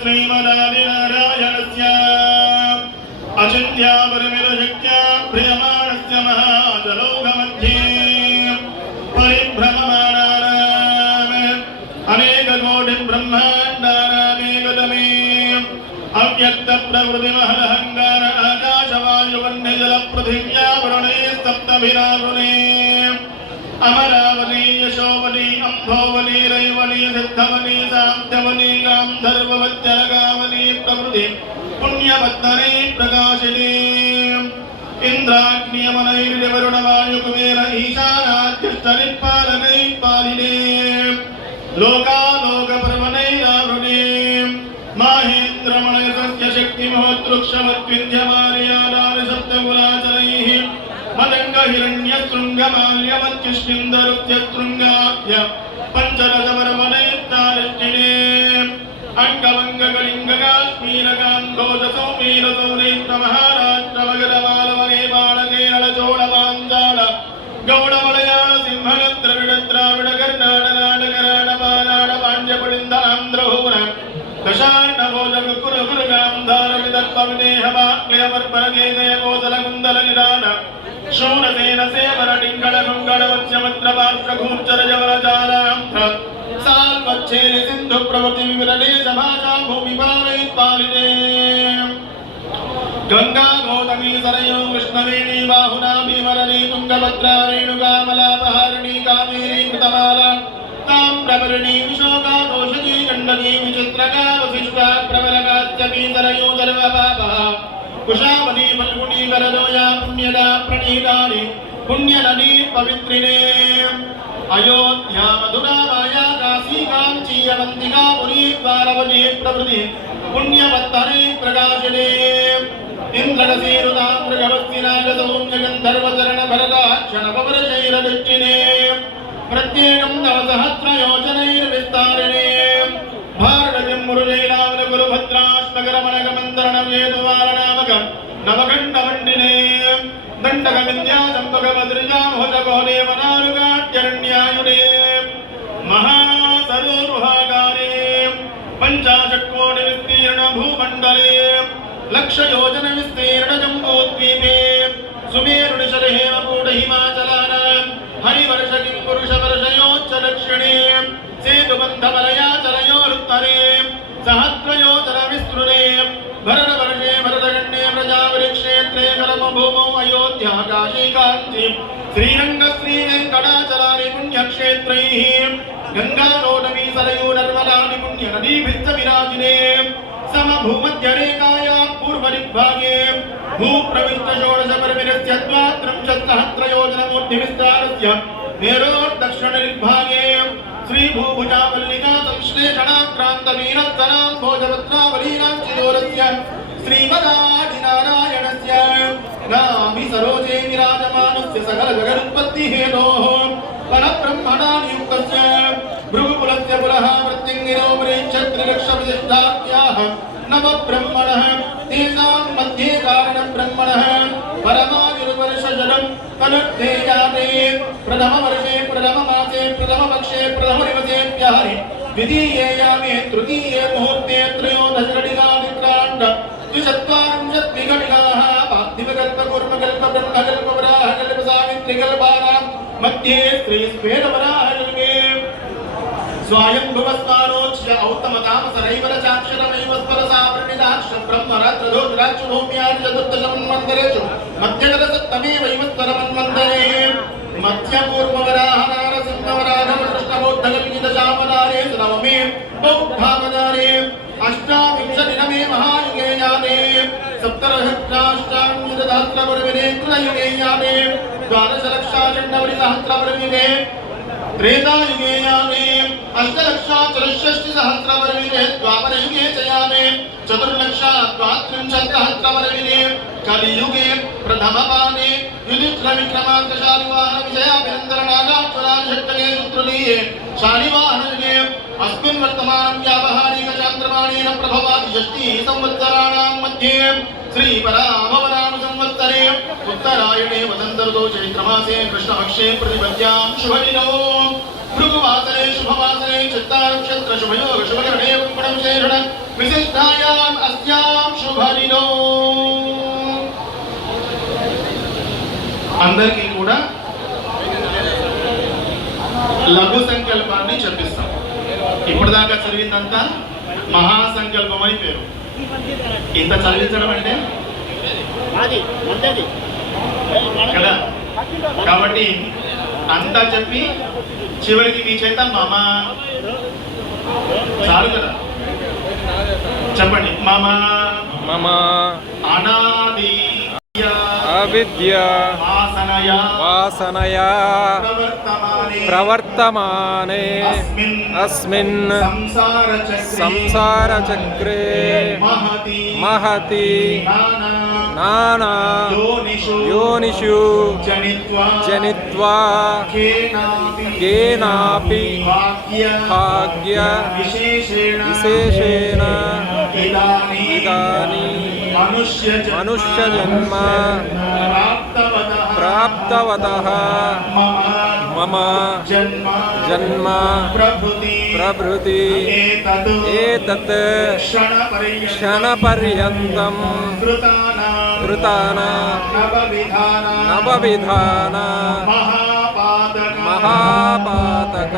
श्रीमदादिनारायणस्य अचिन्त्यापरमिदशक्त्या प्रियमाणस्य महाजलौघमध्ये परिभ्रममाणानाम् अनेककोटिं ब्रह्माण्डानामेकतमे अव्यक्तप्रकृतिमहदहङ्कार आकाशवायुवह्निजलपृथिव्यावरुणे सप्तभिरावृणे अमरावली यशोवली अम्भोवली रैवली सिद्धवली साध्यवली गान्धर्ववज्जलगावली प्रभृति पुण्यपत्तने प्रकाशिनी इन्द्राग्नियमनैर्वरुणवायुकुबेर ईशानाद्यष्टनिपालनै पालिने लोकालोकपर्वणैरावृणे माहेन्द्रमणयसस्य शक्तिमहोद्रुक्षमद्विन्ध्यमार्यादानि सप्तकुलाचलैः मदङ्गहिरण्यशृङ्गमाल्यमत्युष्किन्दरुत्यशृङ्गाभ्य पञ्चदशपर्वणैर्तारिष्टिने अङ्गवङ्गकलिङ्गकाश्मीरकान्धोजसौमीरसौनेत्रमहाराष्ट्रमगधमालवने बालकेरळचोळपाञ्चाल गौडमलयाळ सिंहगद्रविडद्राविड कर्णाटनाटकराडपालाड पाण्ड्यपडिन्द आन्ध्रहुपुर दशार्णभोजकुकुरकुरगान्धारविदर्पविदेहवाक्लयवर्परगेदयकोसलकुन्दलनिदान शूरसेन सेवरटिङ्गलकुङ्गलवत्यमत्रपार्श्वघूर्चरजवरजालान्ध्र साल्वच्छेरि सिन्धुप्रवृत्तिविविरले समाजा भूमिपालैपालिने गंगा गौतमी सरयू कृष्णवेणी बाहुना भीमरणी तुंगभद्रा रेणुकामलापहारिणी कावेरी कृतमाला ताम्रपर्णी विशोका कौशकी गण्डकी विचित्रका वसिष्ठा प्रबलकात्यपी सरयू सर्वपापः कुशावनी फल्गुनी वरदोया पुण्यदा प्रणीतानि पुण्यनदी पवित्रिणे अयोध्या मधुरा माया काशी कांची अवंतिका पुरी द्वारवती प्रभृति पुण्यवत्तने प्रकाशिने इंद्रगसीरुदाम्रगवस्तिनागसौम्यगन्धर्वचरणभरदाक्षणपवरशैरदृष्टिने प्रत्येकं नवसहस्रयोजनैर्विस्तारिणे भारतजम्मुरुजैलावलगुरुभद्राश्मकरमणगमन्तरणवेदुवारनामक नवखण्डमण्डिने दण्डकविद्याचम्पकबद्रिजामोहजगोदेवनारुगाट्यरण्यायुने महासरोरुहाकारे पञ्चाशत्कोटिविस्तीर्ण भूमण्डले लक्षयोजन विस्तीर्ण जम्बूद्वीपे सुमेरुनिशरहेमकूटहिमाचलानां हरिवर्ष किंपुरुषवर्षयोच्च दक्षिणे सेतुबन्धवलयाचलयोरुत्तरे सहस्रयोजन विस्तृते भरतवर्षे भरतगण्ये प्रजावृक्षेत्रे कर्मभूमौ अयोध्या काशी काञ्ची श्रीरङ्ग श्रीवेङ्कटाचलानि पुण्यक्षेत्रैः गङ्गारोटवी सरयू नर्मदानि पुण्यनदीभिश्च विराजिने समभूमध्यरेखाया पूर्वदिग्भागे भूप्रविष्टषोडशपर्विनस्य द्वात्रिंशत्सहस्रयोजनमूर्तिविस्तारस्य मेरोर्दक्षिणदिग्भागे श्रीभूभुजावल्लिका संश्लेषणाक्रान्तवीरस्तनां भोजपत्रावलीनां चिदोरस्य श्रीमदादिनारायणस्य नाभि सरोजे विराजमानस्य सकलजगदुत्पत्तिहेतोः परब्रह्मणानियुक्तस्य भृगुकुलस्य पुरः प्रत्यङ्गिरो वृक्षत्रिलक्षविशिष्टाख्याः नवब्रह्मणः तेषां मध्ये कारणब्रह्मणः परमायुर्वर्षजलं कलद्धेयाते प्रथमवर्षे प्रथममासे प्रथमपक्षे प्रथमदिवसेभ्यः द्वितीये यामे तृतीये मुहूर्ते त्रयोदशघटिकाविक्रान्त द्विचत्वारिंशद्विघटिकाः पार्थिवकल्पकूर्मकल्पब्रह्मकल्पवराहकल्पसावित्रिकल्पानां मध्ये श्रीस्वेदवराहकल्पे स्वायंभुवस्मानोच्य औत्तमतामसरैवरचाक्षरमैव स्वरसावृणिदाक्ष ब्रह्मरात्रदोषराक्षभूम्यादि चतुर्दशमन्वन्तरेषु मध्यगतसप्तमे वैवस्वरमन्वन्तरे मध्यपूर्ववराहनारसिंहवराघवकृष्णबौद्धकल्पितशामदारे नवमे बौद्धावतारे अष्टाविंशतितमे महायुगे याते सप्तसहस्राष्टाङ्गशतसहस्रवर्षे कृतयुगे याते द्वादशलक्षाचण्डवलिसहस्रवर्षे त्रेतायुगे याते अष्टलक्षाचतुष्षष्टिसहस्रवर्षे द्वापरयुगे च याते चतुर्लक्षाद्वात्रिंशत्सहस्रवर्षे कलियुगे प्रथमपादे युधिष्ठिरविक्रमार्कशालिवाहनविजयाभिनन्दरनागाक्षराजषट्कले तृतीये शालिवाहनयुगे अस्मिन् वर्तमानं व्यावहारिकचान्द्रमाणेन प्रभवादि षष्टिः संवत्सराणां मध्ये श्रीपराभवनाम संवत्सरे उत्तरायणे वसन्तऋतौ चैत्रमासे कृष्णपक्षे प्रतिपद्यां शुभदिनौ भृगुवासरे शुभवासरे चित्तानक्षत्र शुभयोग शुभकरणे पुण्यविशेषण విశిష్టాయాం అస్యాం శుభరిలో అందరికీ కూడా లఘు సంకల్పాన్ని చెప్పిస్తాం. ఇప్పుడు దాకా చదివిందంతా మహాసంకల్పం అని పేరు. ఇంత చదివించడం అంటే కదా. కాబట్టి అంతా చెప్పి చివరికి మీ చేత మమ చాలు కదా. చెప్పండి. మమ మమ అనాది అవిద్య వాసనయా ప్రవర్తమానే అస్మిన్ సంసార చక్రే మహతి నానా యోనిషు జనిత్వా కేనాపి భాగ్య విశేషేణ ఇదానీ మనుష్య జన్మ ప్రాప్తవతః మమ జన్మ ప్రభృతి ఏతత్ క్షణపర్యంతం కృతానా నవవిధాన మహాపాతక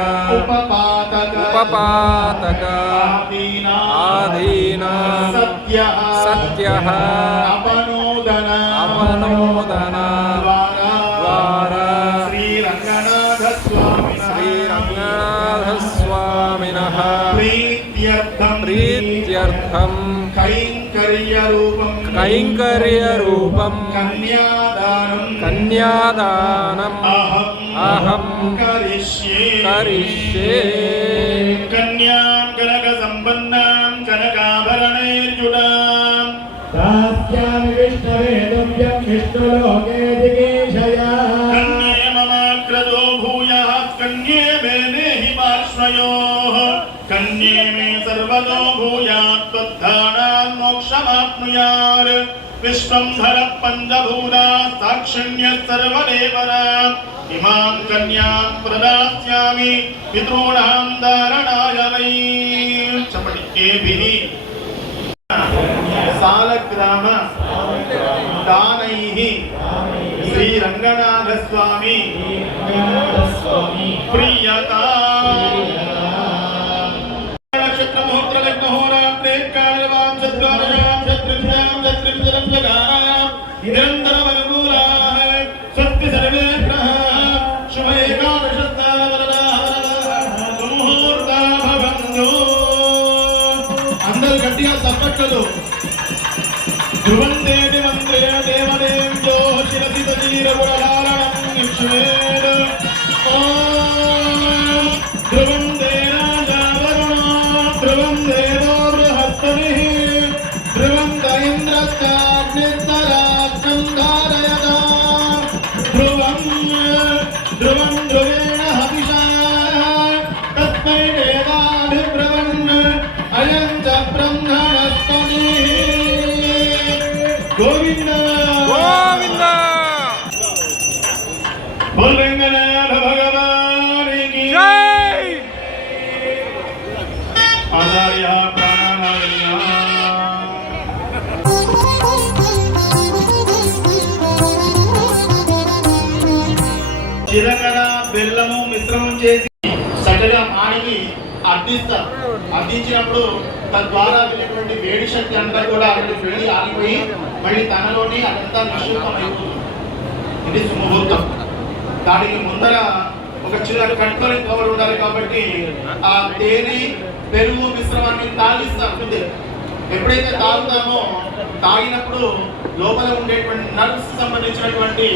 ఉపపాతక ఆధీనా సత్యః అవనోదన ద్వారా శ్రీరంగనాథస్వామినః ప్రీత్యర్థం కైంకర్యరూపం కన్యాదానం అహం కరిష్యే. కన్యాం కనక సంపన్నాం కనకాభరణైర్యుడాం దాస్యామి విష్ణవే దుర్యం విష్ణులోకే దిగేశయా. కన్యే మమాగ్రజో భూయః కన్యే మే దేహి పార్శ్వయోః కన్యే మే సర్వదో భూయాత్ త్వద్ధానాన్ మోక్షమాప్నుయాత్. విశ్వంధర పంచభూతా సాక్షిణ్యః సర్వదేవతా ఇమాం కన్యాం ప్రదాస్యామి పితॄణాం ధారణాయ వై. చెప్పండి. ఏభిః సాలగ్రామ దానైః శ్రీరంగనాథస్వామి ప్రియతా. నక్షత్ర ముహూర్త లగ్న హోరాత్రే కాలవాం సద్వారయాం సత్రిభ్యాం సత్రిభ్యం జగానాం నిరంతరం అనుకూలాః సత్య సర్వే గ్రహాః శుభ ఏకాదశస్థాన వరదాః సుముహూర్తా భవంతు. అందరూ గట్టిగా చప్పట్లు. ధ్రువం దేవి మంత్రే దేవదేవ్యో శిరసి సజీరగుణధారణం నిక్షేద. ఓం ధ్రువం దేరాజావరుణో ధ్రువం దేవో బృహస్పతిః ధ్రువం దైంద్రశ్చాగ్నిస్తరాజ్ఞం ధారయతాం. ధ్రువం ధ్రువం ధ్రువేణ హవిషా తస్మై దేవాభిబ్రవన్ అయం చ బ్రహ్మణస్పతిః. గోవింద గోవింద. బోల్ రంగనాథ భగవానికి జై. ఆచార్య ప్రాణాయామ. చిరకడ బెల్లము మిశ్రమం చేసి చక్కగా మాడికి అర్థిస్తారు. అర్థించినప్పుడు తద్వారా వెళ్ళేటువంటి వేడి శక్తి అంతా కూడా అక్కడికి వెళ్ళి ఆగిపోయి మళ్ళీ తనలోని అదంతా నిశ్శబ్దం అయిపోతుంది. ఇది సుముహూర్తం. దానికి ముందర ఒక చిన్న కంట్రోలింగ్ పవర్ ఉండాలి కాబట్టి ఆ తేనె పెరుగు మిశ్రమాన్ని తాగిస్తాం. ఎప్పుడైతే తాగుతామో తాగినప్పుడు లోపల ఉండేటువంటి నర్వ్స్ సంబంధించినటువంటి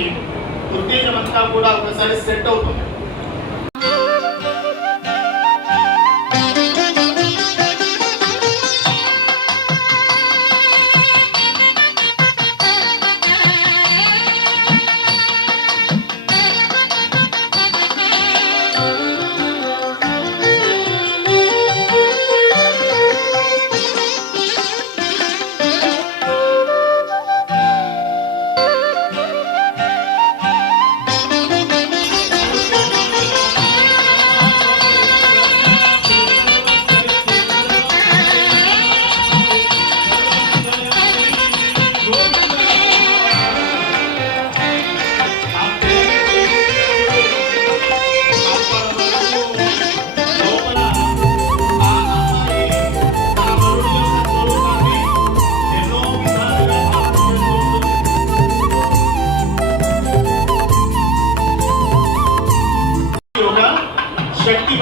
ఉత్తేజం అంతా కూడా ఒకసారి సెట్ అవుతుంది.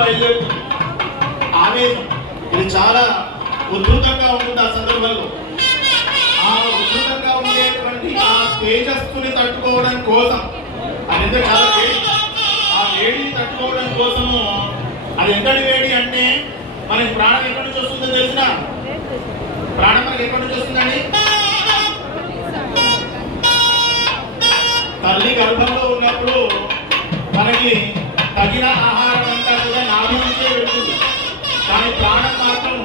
బయలుదేరుతుంది. ఆవేశం ఇది చాలా ఉధృతంగా ఉంటుంది ఆ సందర్భంలో. ఆ ఉధృతంగా ఉండేటువంటి ఆ తేజస్సుని తట్టుకోవడం కోసం అది ఎంత చాలా వేడి, ఆ వేడిని తట్టుకోవడం కోసము అది ఎంతటి వేడి అంటే మనకి ప్రాణం ఎక్కడి నుంచి వస్తుందో తెలిసిన ప్రాణం మనకి ఎక్కడి నుంచి వస్తుందండి? తల్లి గర్భంలో ఉన్నప్పుడు మనకి తగిన ఆహారం అంతా కూడా నాభి నుంచే వెళ్తుంది, కానీ ప్రాణం మాత్రం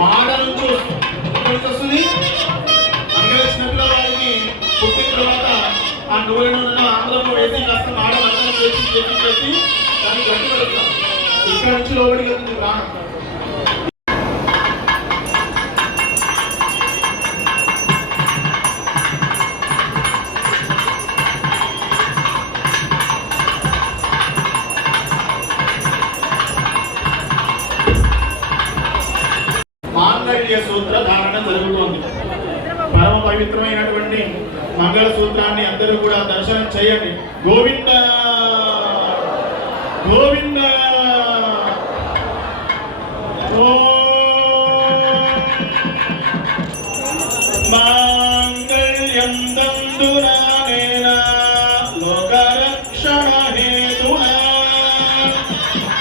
మాడ నుంచి వస్తుంది. ఎక్కడి నుంచి వస్తుంది? అందుకే చిన్నపిల్లల వారికి పుట్టిన తర్వాత ఆ నూనె నూనె ఆంధ్రంలో వేసి కాస్త మాడ అన్నం చేసి దాన్ని గట్టి పెడతాం. ఇక్కడ నుంచి లోపలికి వెళ్తుంది ప్రాణం. మాంగళ్య సూత్ర ధారణ జరుగుతోంది. పరమ పవిత్రమైనటువంటి మంగళ సూత్రాన్ని అందరూ కూడా దర్శనం చేయండి. గోవింద గోవింద. మాంగళ్యం దందునానేన లోకరక్షణ హేతునా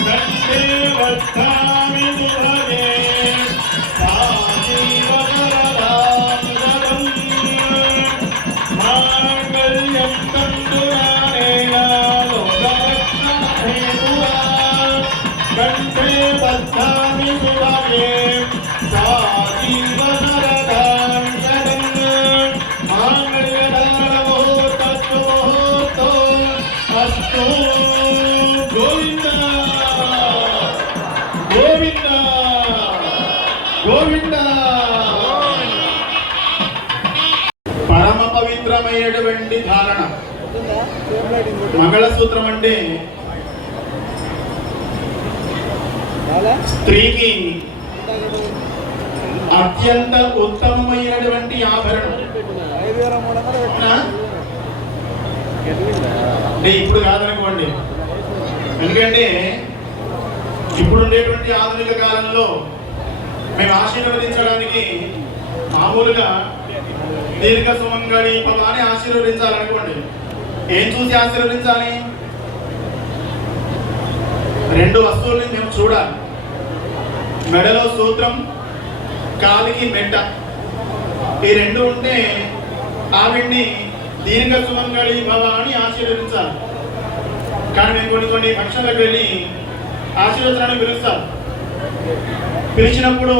కంఠే బద్ధామి సుభగే సాజీవ శరదాం శతం. మాంగళ్యం దందునానేన లోకరక్షణ హేతునా కంఠే బద్ధామి సుభగే సాజీవ శరదాం శతం. మాంగళ్యధారణ ముహూర్తస్తు ముహూర్తో అస్తు. గోవింద గోవింద గోవింద. పరమ పవిత్రమైనటువంటి ధారణ మంగళసూత్రం అంటే స్త్రీకి అత్యంత ఉత్తమమైనటువంటి ఆభరణం. అంటే ఇప్పుడు కాదనుకోండి, ఎందుకంటే ఇప్పుడు ఉండేటువంటి ఆధునిక కాలంలో మేము ఆశీర్వదించడానికి మామూలుగా దీర్ఘ సుమంగళి భవాని ఆశీర్వదించాలనుకోండి. ఏం చూసి ఆశీర్వదించాలి? రెండు వస్తువుల్ని మేము చూడాలి. మెడలో సూత్రం, కాలికి మెట్ట. ఈ రెండు ఉంటే ఆవిడ్ని దీర్ఘ సుమంగళి భవాని ఆశీర్వదించాలి. కానీ మేము కొన్ని ఫంక్షన్లకు వెళ్ళి ఆశీర్వచనాన్ని పిలుస్తాం. పిలిచినప్పుడు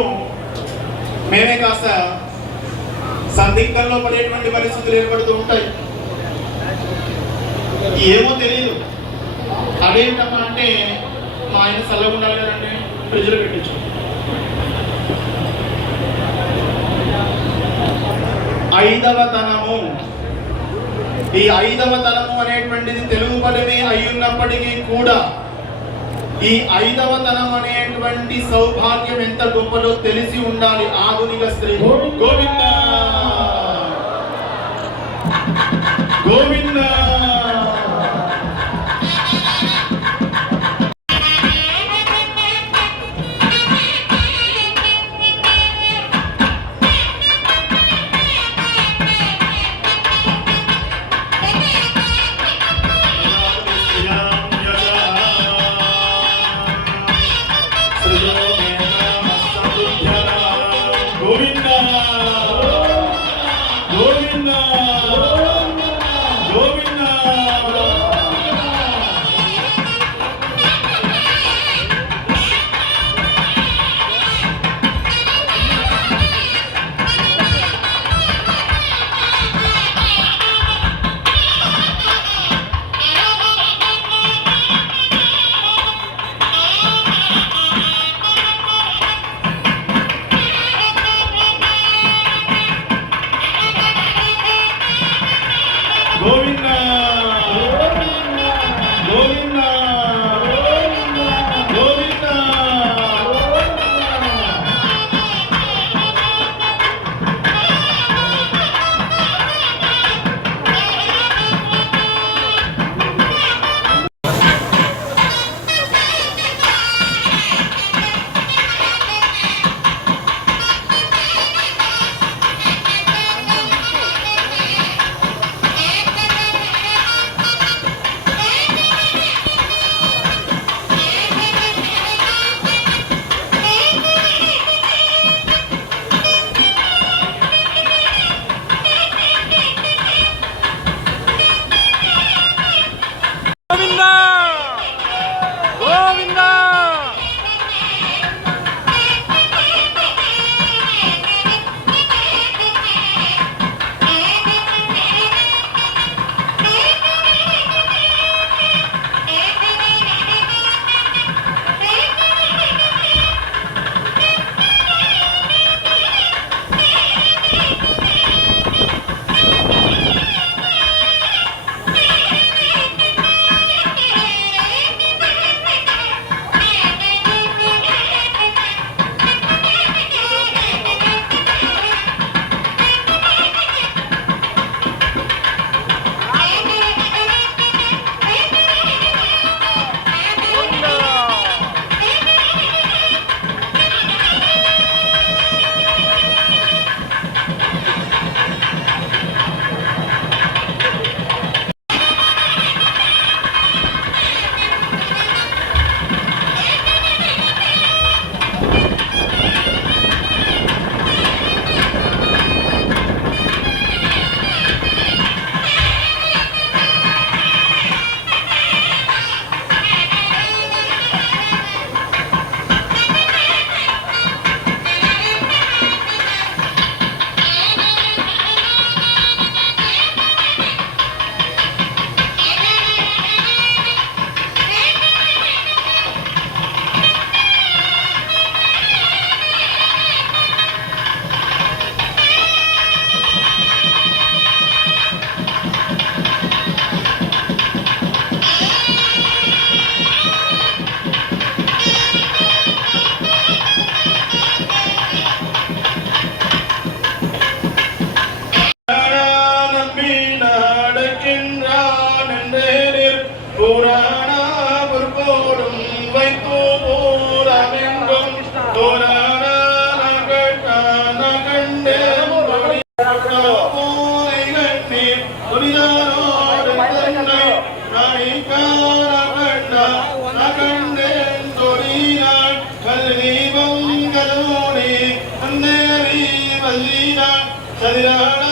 మేమే కాస్త సందిగ్ధంలో పడేటువంటి పరిస్థితులు ఏర్పడుతూ ఉంటాయి. ఏమో తెలియదు. అదేంటమ్మా అంటే మా ఆయన చల్లగా ఉండాలి కదండి, ఫ్రిడ్జ్లో పెట్టించు. ఐదవతనము. ఈ ఐదవతనము అనేటువంటిది తెలుగు పదమే అయ్యున్నప్పటికీ కూడా ఈ ఐదవతనం అనేటువంటి సౌభాగ్యం ఎంత గొప్పలో తెలిసి ఉండాలి ఆధునిక స్త్రీ. గోవింద గోవింద. గోవింద గోవింద గోవింద. சதிராட